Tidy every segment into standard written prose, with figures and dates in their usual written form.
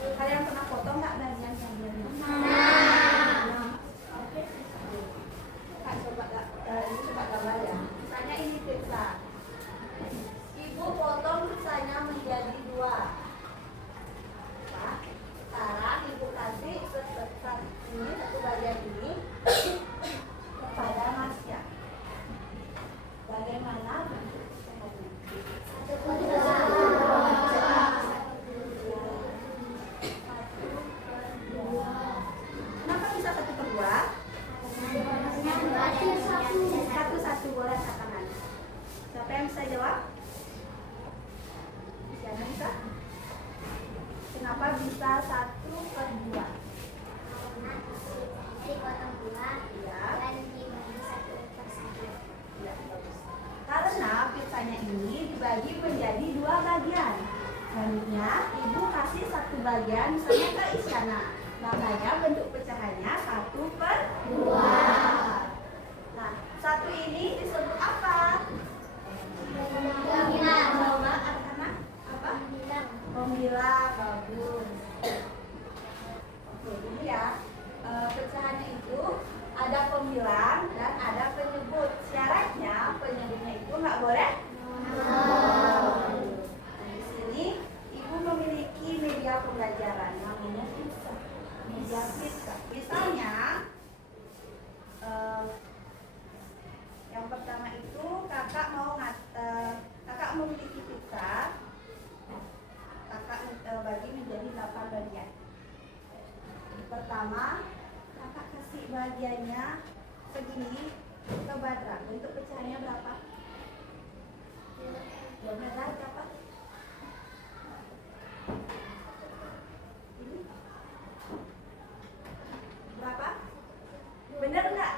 Kalian pernah foto nggak bagian yang ini? Oke. Kak coba ini coba gambar ya. Misalnya ini pizza. Ibu potong pizzanya menjadi 2. Nah, sekarang ibu kasih sebesar ini satu bagian ini kepada Masya. Bagaimana bentuk pizzanya? Kenapa bisa 1/2? Satu boleh angkat tangan. Siapa yang bisa jawab? Siapa bisa? Kenapa bisa 1/2? Dipotong 2 Ya. dan dibagi 1/1. Ya, bagus. Karena pizzanya ini dibagi menjadi 2 bagian. Selanjutnya ibu kasih 1 bagian misalnya ke Isyana. Makanya bentuk pecahannya 1/2. Nah, 1 ini disebut apa? Pembilang. Coba anak-anak apa? Pembilang. Bagus. Oke, ini ya. Pecahannya itu ada pembilang dan ada penyebut. Syaratnya penyebutnya itu nggak boleh. Nah, di sini ibu memiliki media pembelajaran namanya pizza. Media pizza. Misalnya yang pertama itu kakak kakak memiliki pizza. Kakak bagi menjadi 8 bagian. Pertama, kakak kasih bagiannya segini ke Badra. Bentuk pecahannya berapa? 12 berapa? Ini berapa? Benar nggak?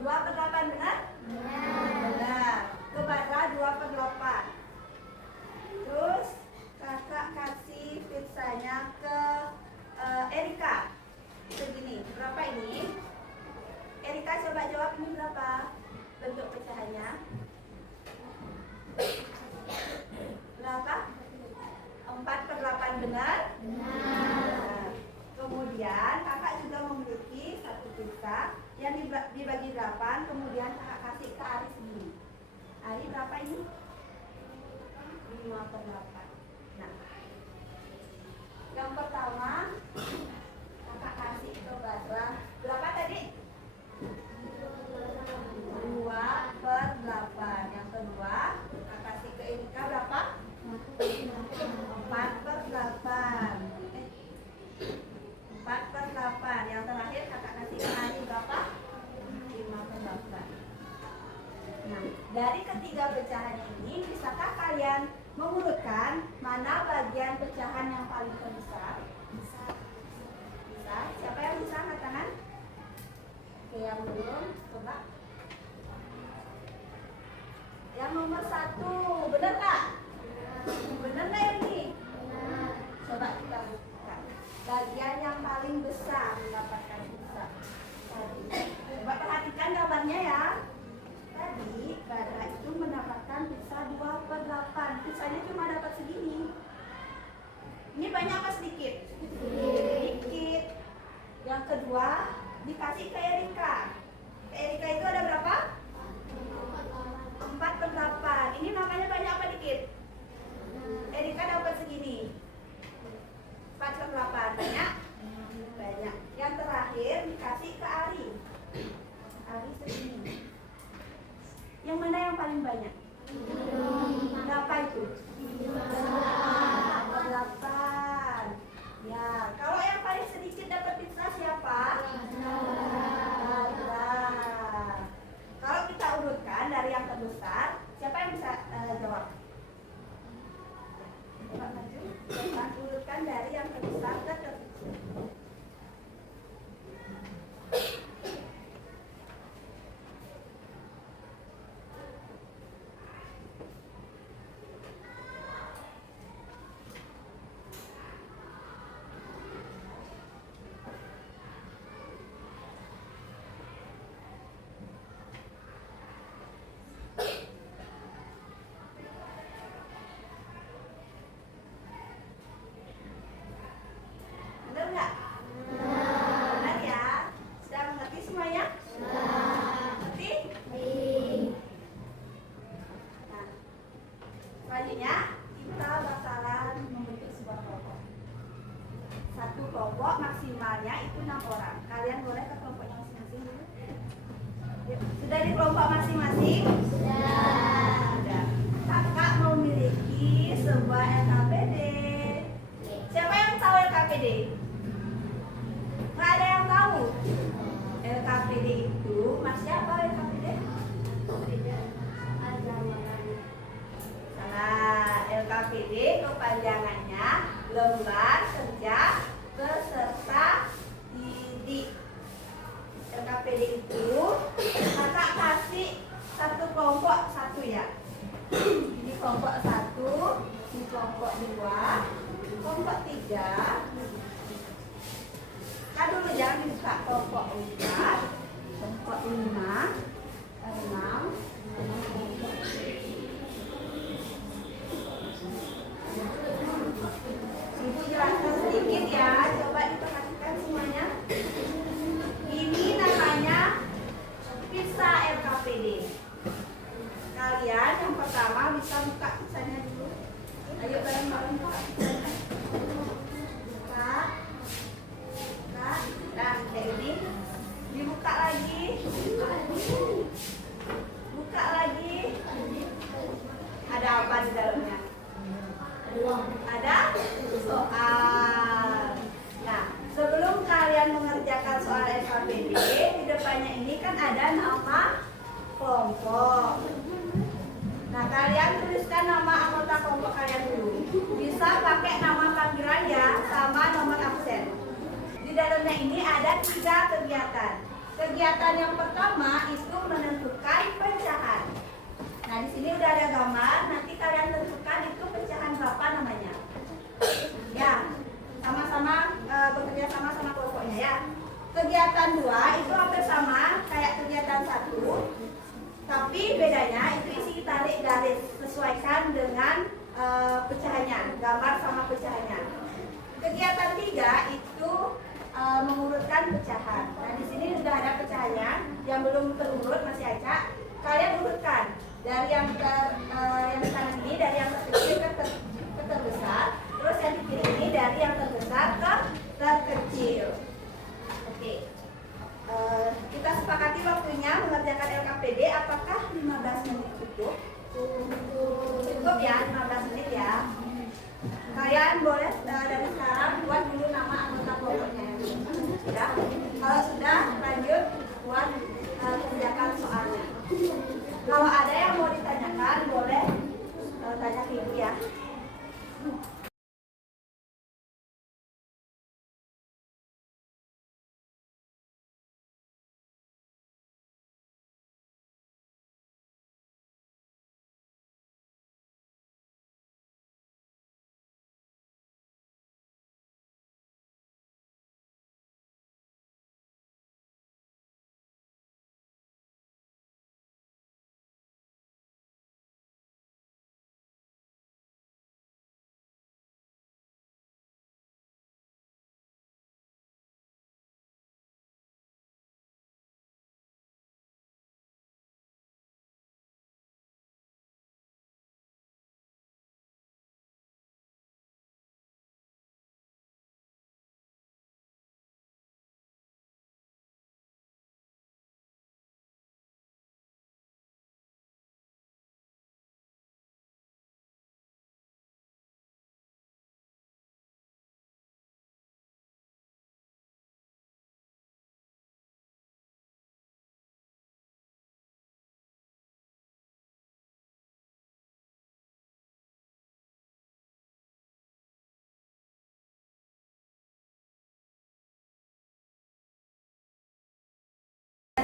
2/8 benar? Benar. Ke Badra 2/8. Terus kakak kasih pizzanya ke Erika. Segini. Berapa ini? Erika coba jawab ini berapa? Bentuk pecahannya. Berapa? 4/8 benar? Benar. Kemudian kakak juga memiliki 1 pizza yang dibagi 8. Kemudian kakak kasih ke Ari segini. Ari berapa ini? 5/8. Nah, yang pertama kakak kasih ke Badra berapa tadi? 2/8. Yang kedua kakak kasih ke Erika berapa? 4/8. 4/8. Yang terakhir kakak kasih ke Ari berapa? 5/8. Nah, dari ketiga pecahan ini bisakah kalian mengurutkan mana bagian pecahan yang paling terbesar? Bisa. Siapa yang bisa angkat tangan? Oke, yang belum, coba. Yang nomor 1, benar nggak? Benar nggak ini? Coba kita buka. Bagian yang paling besar mendapatkan pizza. Coba perhatikan gambarnya ya. Tadi Badra itu mendapatkan pizza 2/8. Pizzanya cuma dapat segini. Ini banyak apa sedikit? Sedikit. Yang kedua dikasih ke Erika. Ke Erika itu ada berapa? 4/8. Ini namanya banyak apa dikit? Erika dapat segini. 4/8. Banyak? Banyak. Yang terakhir dikasih ke Ari. Ari segini. Yang mana yang paling banyak? Berapa itu? 8. Ya, kalau yang paling sedikit dapat pizza siapa? Badra. Kalau kita urutkan dari yang terbesar, siapa yang bisa jawab? Coba maju. Kita urutkan dari yang terbesar ke terkecil. kelompok, maksimalnya itu 6 orang. Kalian boleh ke kelompoknya masing-masing dulu. Yuk, sudah di kelompok masing-masing? Sudah. Kakak memiliki sebuah LKPD. Siapa yang tahu LKPD? Nggak ada yang tahu. LKPD itu, masih apa LKPD? Salah. LKPD kepanjangannya lembar kerja peserta didik. LKPD itu kakak kasih satu kelompok satu ya. Ini kelompok 1, ini kelompok 2, kelompok 3. Kan dulu jangan dibuka. Kelompok 4, kelompok 5, 6. Ibu jelaskan sedikit ya, coba diperhatikan semuanya. Ini namanya pizza LKPD. Kalian yang pertama bisa buka pizzanya dulu. Ayo bareng-bareng buka pizzanya. Buka. Buka. Nah, kayak ini. Dibuka lagi. Buka lagi. Ada apa di dalamnya? Ada soal. Nah, sebelum kalian mengerjakan soal LKPD, di depannya ini kan ada nama kelompok. Nah, kalian tuliskan nama anggota kelompok kalian dulu. Bisa pakai nama panggilan ya, sama nomor absen. Di dalamnya ini ada 3 kegiatan. Kegiatan yang pertama itu menentukan pecahan. Nah, di sini udah ada gambar. Nanti kalian tentukan itu pecahan berapa namanya. Ya, sama-sama bekerja sama kelompoknya ya. Kegiatan 2 itu hampir sama kayak kegiatan 1, tapi bedanya itu isi tarik garis sesuaikan dengan pecahannya, gambar sama pecahannya. Kegiatan 3 itu mengurutkan pecahan. Nah, di sini sudah ada pecahannya. Yang belum terurut masih acak. Kalian urutkan dari yang kanan ini, dari yang terkecil ke terbesar. Terus yang di kiri ini dari yang terbesar ke terkecil. Oke. Kita sepakati waktunya mengerjakan LKPD. Apakah 15 menit cukup? Cukup ya, 15 menit ya. Kalian boleh dari sekarang buat dulu nama anggota kelompoknya. Ya. Kalau sudah, lanjut buat kerjakan soalnya. Kalau ada yang mau ditanyakan, boleh tanya ke ibu ya.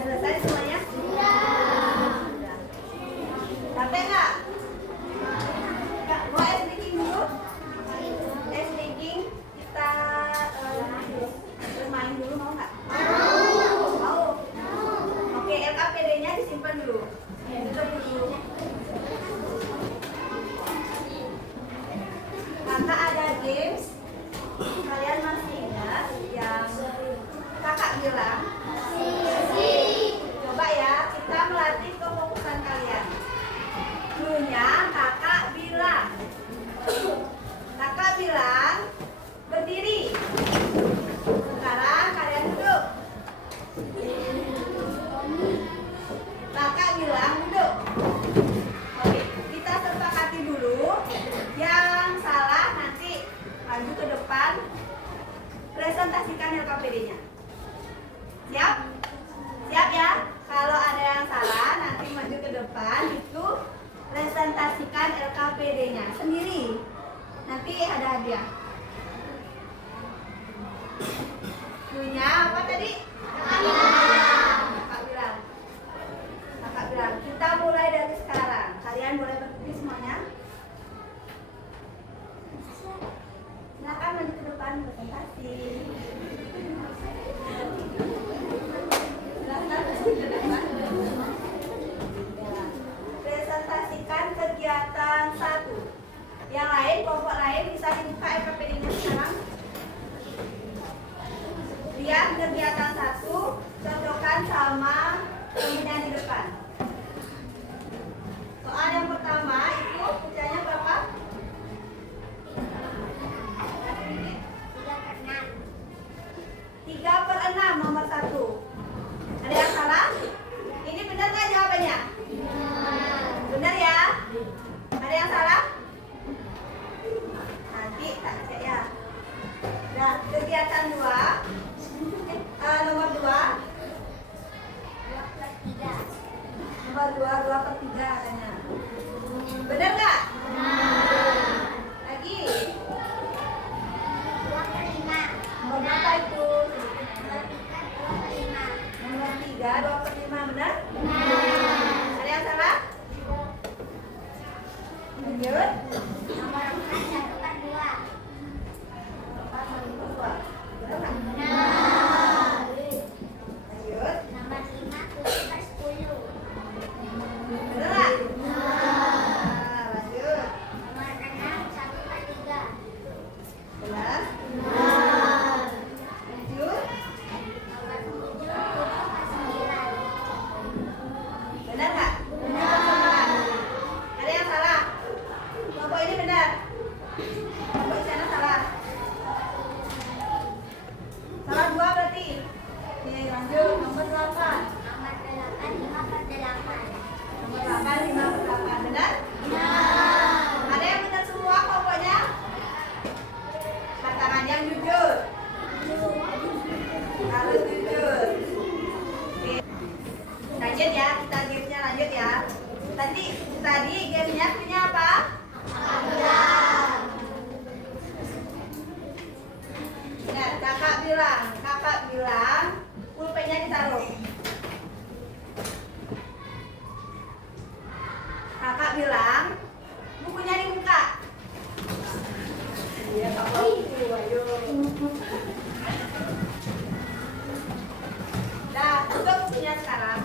Selesai semuanya? Sudah. Capek nggak? Mau es baking dulu? Es baking kita bermain dulu, mau nggak? Mau. Oke, LKPD-nya disimpan dulu. Tutup dulu. Kakak ada games. Kalian masih ingat yang kakak bilang? Coba ya, kita melatih kefokusan kalian. Dulunya kakak bilang berdiri. perhatikan LKPD-nya. Siap? Siap ya? Kalau ada yang salah, nanti maju ke depan, itu presentasikan LKPD-nya sendiri. Nanti ada hadiah. Punya apa tadi? Kakak bilang. Kakak bilang, kita mulai dari sekarang. Kalian boleh berdiri semuanya. Silakan maju ke depan presentasi. Presentasikan kegiatan 1. Yang lain, kelompok lain bisa dibuka LKPD-nya sekarang. Lihat kegiatan 1, cocokkan sama pembinaan di depan. Soal yang pertama itu ujiannya berapa? 3/6 nomor 1. Ada yang salah? Ini benar nggak jawabannya? Benar ya? Ada yang salah? Nanti tak cek ya. Nah, kegiatan 2 nomor 2 nomor 2/3 katanya. Benar nggak? Lagi. Nomor berapa itu? Nomor 3, 2/5 benar? Ada yang salah? Lanjut. Nomor 4, 1/2. Benar nggak? Lanjut. Nomor 5, 7/10. Benar nggak? Nah, lanjut. Nomor 6, 1/3. Benar? Lanjut. Nomor 7, 7/9. Benar nggak? Ada yang salah? Kelompok ini benar? Kelompok di sana salah? Salah 2 berarti. Oke, lanjut. Nomor 8. Nomor 8, 5/8. Nomor 8, 5/8. Benar? Ada yang benar semua kelompoknya? Angkat tangan yang jujur. Harus jujur. Oke. Lanjut ya, kita gamenya lanjut ya. Tadi gamenya punya apa? Nah, kakak bilang, pulpennya ditaruh. Kakak bilang, bukunya dibuka. Iya, kakak buku, ayo. Nah, buka bukunya sekarang.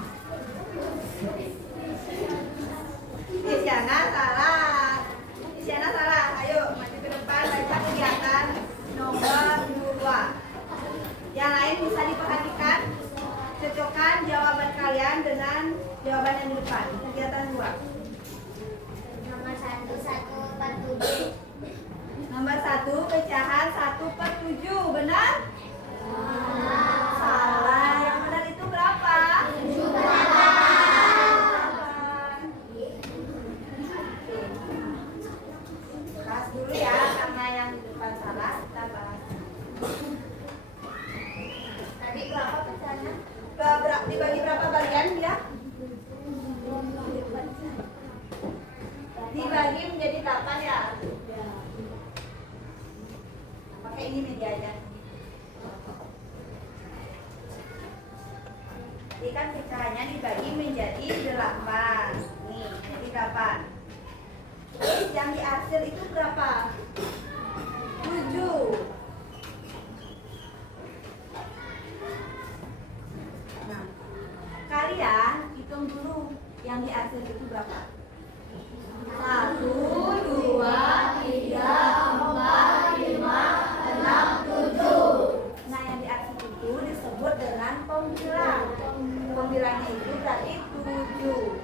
Isyana salah. Ayo, maju ke depan, baca kegiatan nomor 2. Yang lain bisa diperhatikan. Cocokkan jawaban kalian dengan jawaban yang di depan. Kegiatan 2. Nomor 1, 1/7. Nomor 1, pecahan 1/7. Benar? Salah. Yang benar itu berapa? 7/8. Bahas dulu ya, karena yang di depan salah, kita bahas. Tadi berapa pecahannya? Dibagi berapa bagian ya? Dibagi menjadi 8 ya? Pakai ini medianya. Jadi kan pecahannya dibagi menjadi 8. Nih, jadi 8. Terus yang diarsir itu berapa? 7. Nah, kalian hitung dulu yang diarsir itu berapa? 1, 2, 3, 4, 5, 6, 7. Nah, yang diarsir itu disebut dengan pembilang. Pembilangnya itu berarti 7.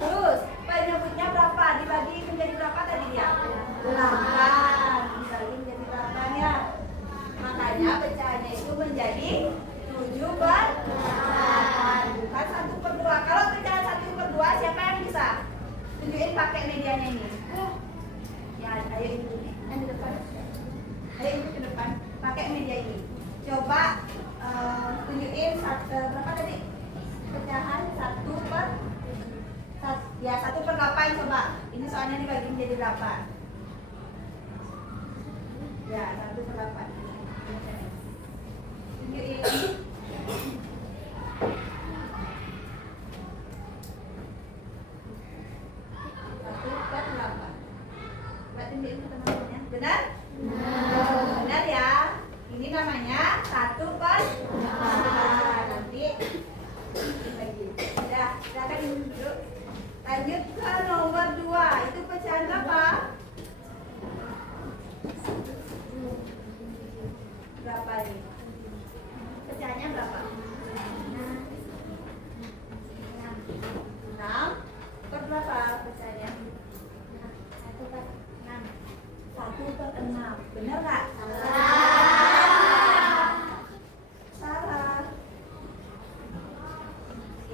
Terus penyebutnya berapa? Dibagi menjadi berapa tadi dia? 8. Dibagi menjadi 8 ya. Makanya pecahannya itu menjadi 7/8. Bukan 1/2. Kalau pecahan 1/2 siapa yang bisa? Tunjukin pakai medianya ini. Ya, ayo ibu yang di depan. Ayo ibu ke depan. Pakai media ini. Coba tunjukin berapa tadi? Pecahan 1/8 coba. Ini soalnya dibagi menjadi 8. Ya, 1/8. Tunjukin. 1/8. Coba tunjukin ke teman-temannya. Benar? Benar ya. Ini namanya 1/8. Nanti lagi. Udah, silakan duduk. Lanjut ke nomor 2. Itu pecahan berapa? Berapa ini? Pecahannya berapa? 6 per berapa pecahannya? 1/6. Benar nggak? Salah.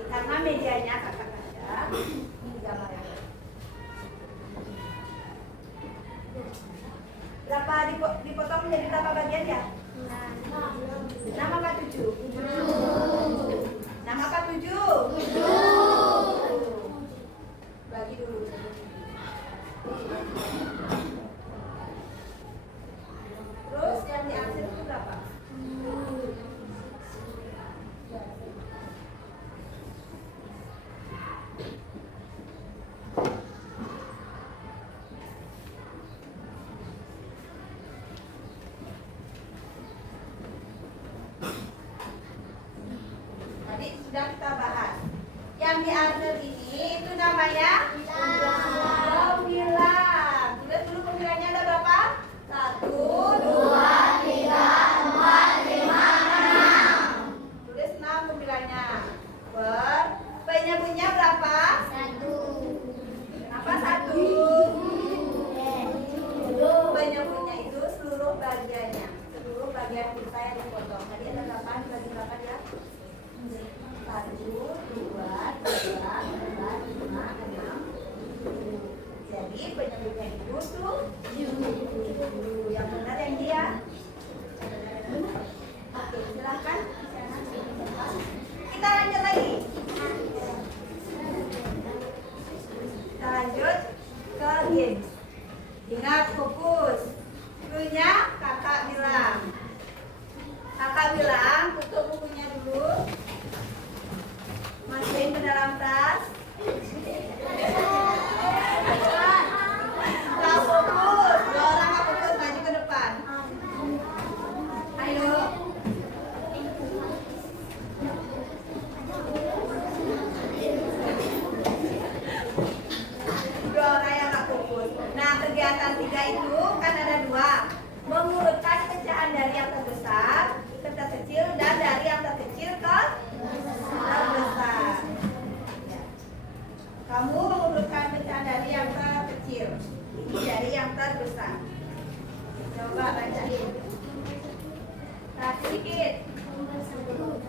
Karena mejanya kakak ada. Ini gambarnya. Berapa dipotong menjadi berapa bagian ya? 6 apa 7? 6 apa 7? Bagi dulu. Terus yang diambil itu berapa? Tadi sudah kita bahas. Yang diambil ini itu namanya pemilang. Tulis dulu pemilangnya ada berapa? 1, 2, 3, 4, 5, 6. Tulis 6 pemilangnya. Penyebutnya berapa? 1. Kenapa 1? Penyebutnya itu seluruh bagiannya. Seluruh bagian kita yang dipotong. Tadi ada 8, dibagi berapa dia? 1, 2, 3, 4, 5, 6. Jadi penyebutnya itu tuh yang benar yang dia. Oke, silakan. Kita lanjut lagi. Kita lanjut ke games. Ingat fokus. Dulunya kakak bilang. Kakak bilang tutup bukunya dulu. Masukin ke dalam tas. Nggak fokus. Dua orang nggak fokus, maju ke depan. Ayo. Dua orang yang nggak fokus. Nah, kegiatan 3 itu kan ada 2. Mengurutkan pecahan dari yang terbesar ke terkecil dan dari yang terkecil ke terbesar. Ya. Kamu mengurutkan pecahan dari yang terkecil. Ini dari yang terbesar. Coba bacain. Sedikit. Nomor 1.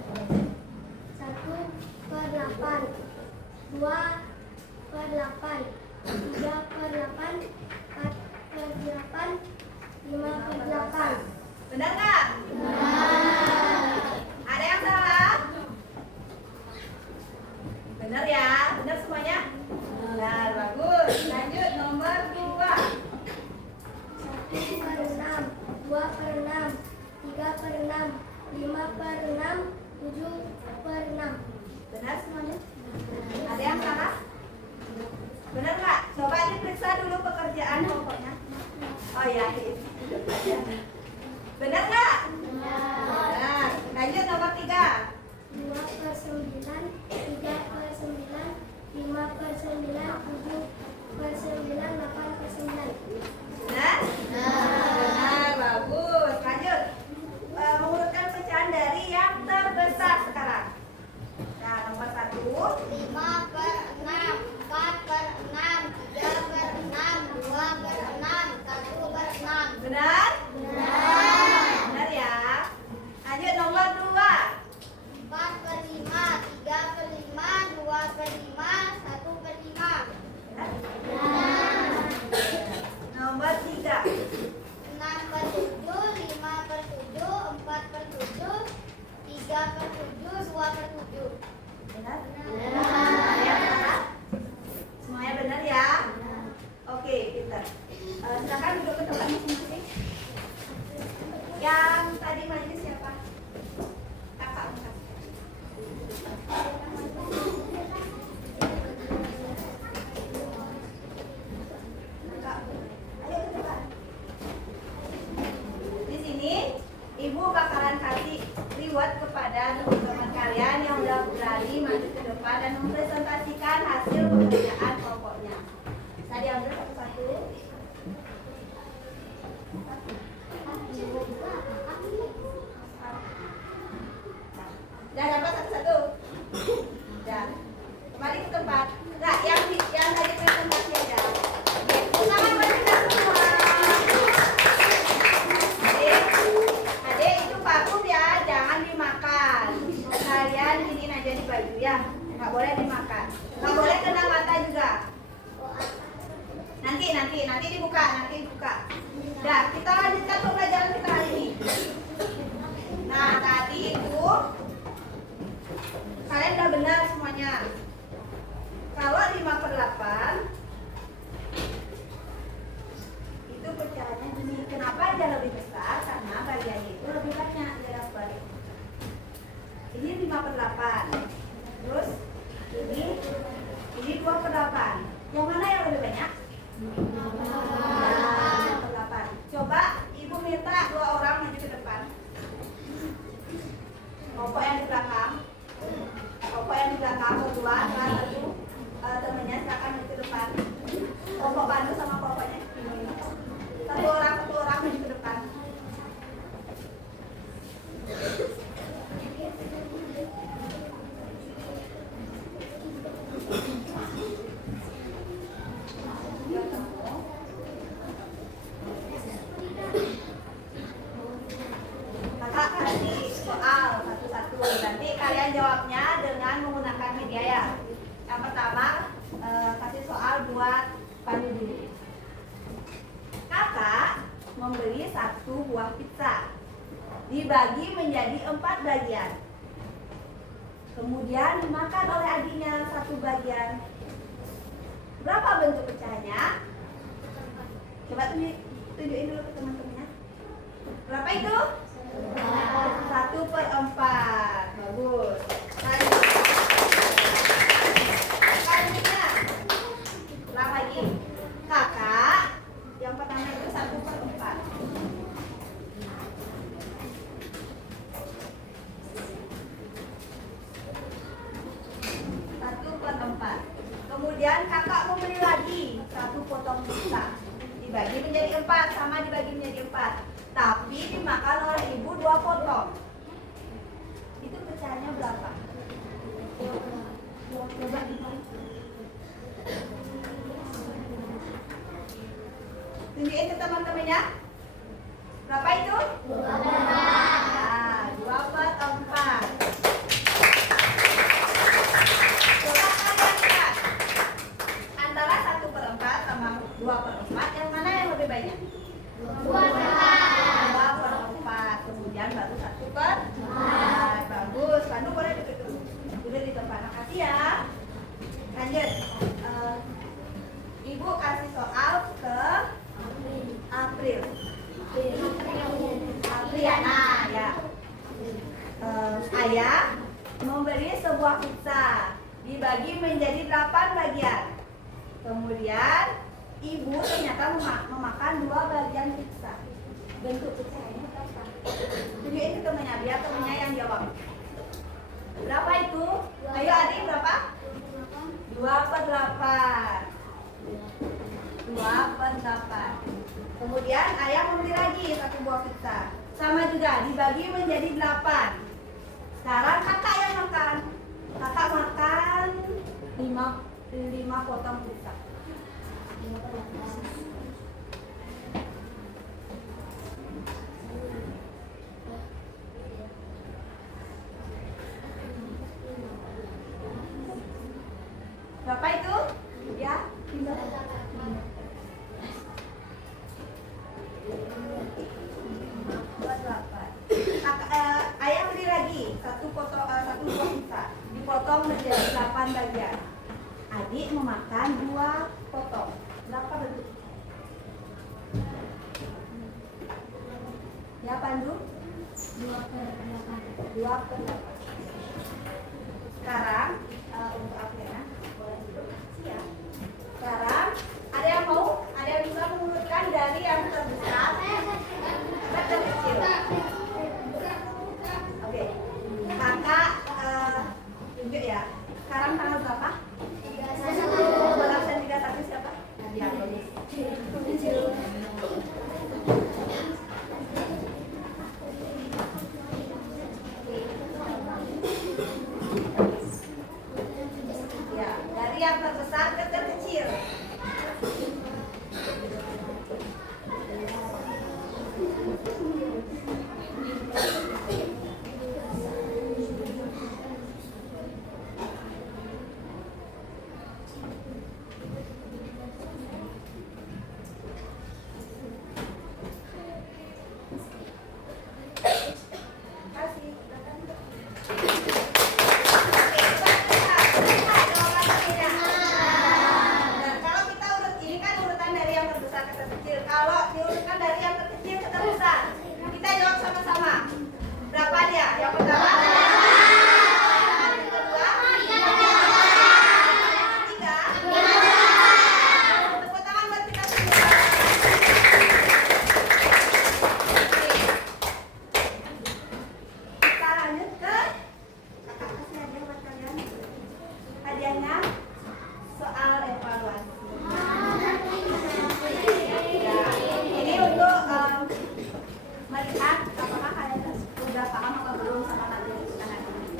1/8. 2/8. 3/8. 4/8. 5/8. Benar nggak? Ada yang salah? Benar ya? Benar semuanya? Benar, bagus. Lanjut nomor 2. 1/6. 2/6. 3/6. 5/6. 7/6. Benar semuanya? Ada yang salah? Benar nggak? Coba diperiksa dulu pekerjaan pokoknya. Oh ya, benar nggak? Benar. Lanjut nomor 3. 2/9. 3/9. 5/9. 7/9. 8/9. Benar? Benar, bagus. Lanjut. Mengurutkan pecahan dari yang terbesar sekarang. Nah, nomor 1. 5/6. 4/6. 3/6. 2/6. 1/6. Benar? Benar ya. 3/7, 2/7. Benar? Benar. Semuanya benar ya? Oke, pintar. Silakan duduk ke tempat masing-masing. Yang tadi majelis siapa? Kakak angkat. Kakak, ayo ke depan. Di sini Ibu bakalan kasih reward kepada teman-teman kalian yang udah berani maju ke depan dan mempresentasikan hasil pekerjaan pokoknya. Saya diambil satu-satu. Udah dapat satu-satu. Udah. Kembali ke tempat. Enggak, yang tadi presentasi aja. Tangan berikan semua. Adik itu vakum ya, jangan dimakan. Kalian giniin aja di baju ya. Nggak boleh dimakan. Nggak boleh kena mata juga. Nanti dibuka. Udah, kita lanjutkan pembelajaran kita hari ini. Nah, tadi itu kalian udah benar semuanya. Kalau 5/8 itu pecahannya gini. Kenapa dia lebih besar? Karena bagiannya itu lebih banyak dia dapat. Ini 5/8. Terus ini 2/8. Yang mana yang lebih banyak? 5/8. Coba Ibu minta 2 orang maju ke depan. Kelompok yang di belakang. Berdua, satu temennya silakan maju ke depan. Kelompok Bandu sama kelompoknya satu orang maju ke depan. Kakak kasih soal satu-satu. Nanti kalian jawabnya dengan menggunakan media ya. Yang pertama kasih soal buat Pandu dulu. Kakak membeli 1 buah pizza, dibagi menjadi 4 bagian. Kemudian dimakan oleh adiknya 1 bagian. Berapa bentuk pecahannya? Coba tunjukin dulu ke teman-temannya. Berapa itu? 1/4. Bagus. Selanjutnya, ulang lagi. Kakak, yang pertama itu 1/4. Kemudian kakak membeli lagi 1 potong pizza, dibagi menjadi 4, sama dibagi menjadi 4. Tapi dimakan oleh ibu 2 potong. Itu pecahannya berapa? Coba tunjukin ke teman-temannya. Berapa itu? 2/4. Coba kalian lihat antara 1/4 sama 2/4 yang mana yang lebih banyak? 2/4. Kemudian baru 1/4. Bagus. Pandu boleh duduk di tempat. Makasih ya. Lanjut. Ibu kasih soal ke April. Apriana ya. Ayah membeli sebuah pizza, dibagi menjadi 8 bagian. Kemudian ibu ternyata memakan 2 bagian pizza. Bentuk pizzanya apa? Tunjukin ke temennya, biar temennya yang jawab. Berapa itu? Ayo adik, berapa? 2/8. 2/8. Kemudian ayah membeli lagi 1 buah pizza, sama juga dibagi menjadi 8. Sekarang kakak yang makan. Kakak makan 5 potong pizza. Berapa itu? Ya, 5/8. Ayah beli lagi 1 dipotong menjadi 8 bagian. Adik memakan 2 potong. Berapa bentuk? Ya Pandu? 2/8. Sekarang untuk Afiana boleh duduk ya. Sekarang ada yang mau? Ada yang bisa mengurutkan dari yang terbesar ke terkecil? Oke. Kakak tunjuk ya. Sekarang tanggal berapa? 31 siapa? Ya, bagus. Ya, dari yang terbesar ke terkecil. Kalau diurutkan dari yang terkecil ke terbesar, kita jawab sama-sama. Berapa dia? Yang pertama? Yang kedua? Yang ketiga? Tepuk tangan buat kita semua. Kita lanjut ke kakak kasih hadiah buat kalian. Hadiahnya soal evaluasi. Untuk melihat apakah kalian sudah paham atau belum sama materi kita hari ini.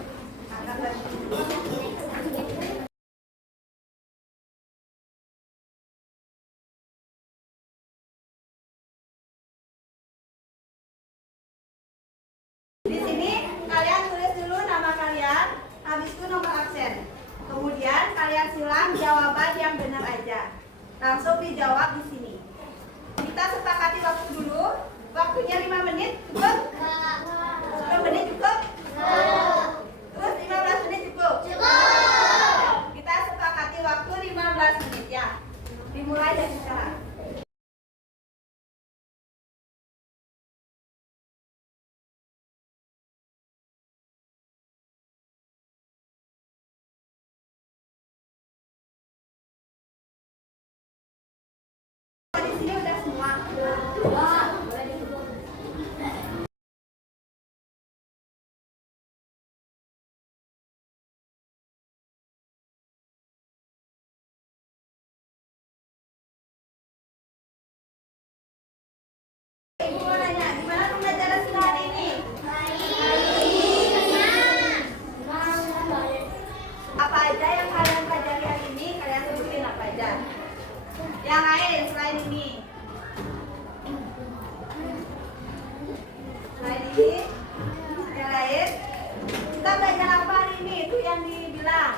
Di sini kalian tulis dulu nama kalian, habis itu nomor absen. Kemudian kalian silang jawaban yang benar aja. Langsung dijawab di sini. Kita sepakati waktu dulu. Waktunya 5 menit cukup? 10 menit cukup? Terus 15 menit cukup? Kita sepakati waktu 15 menit ya. Dimulai dari sekarang. Di sini udah semua. Ibu mau nanya, gimana pembelajaran kita hari ini? Apa aja yang kalian pelajari hari ini? Kalian sebutin apa aja? Yang lain selain ini? Selain ini? Yang lain? Kita belajar apa hari ini? Itu yang dibilang.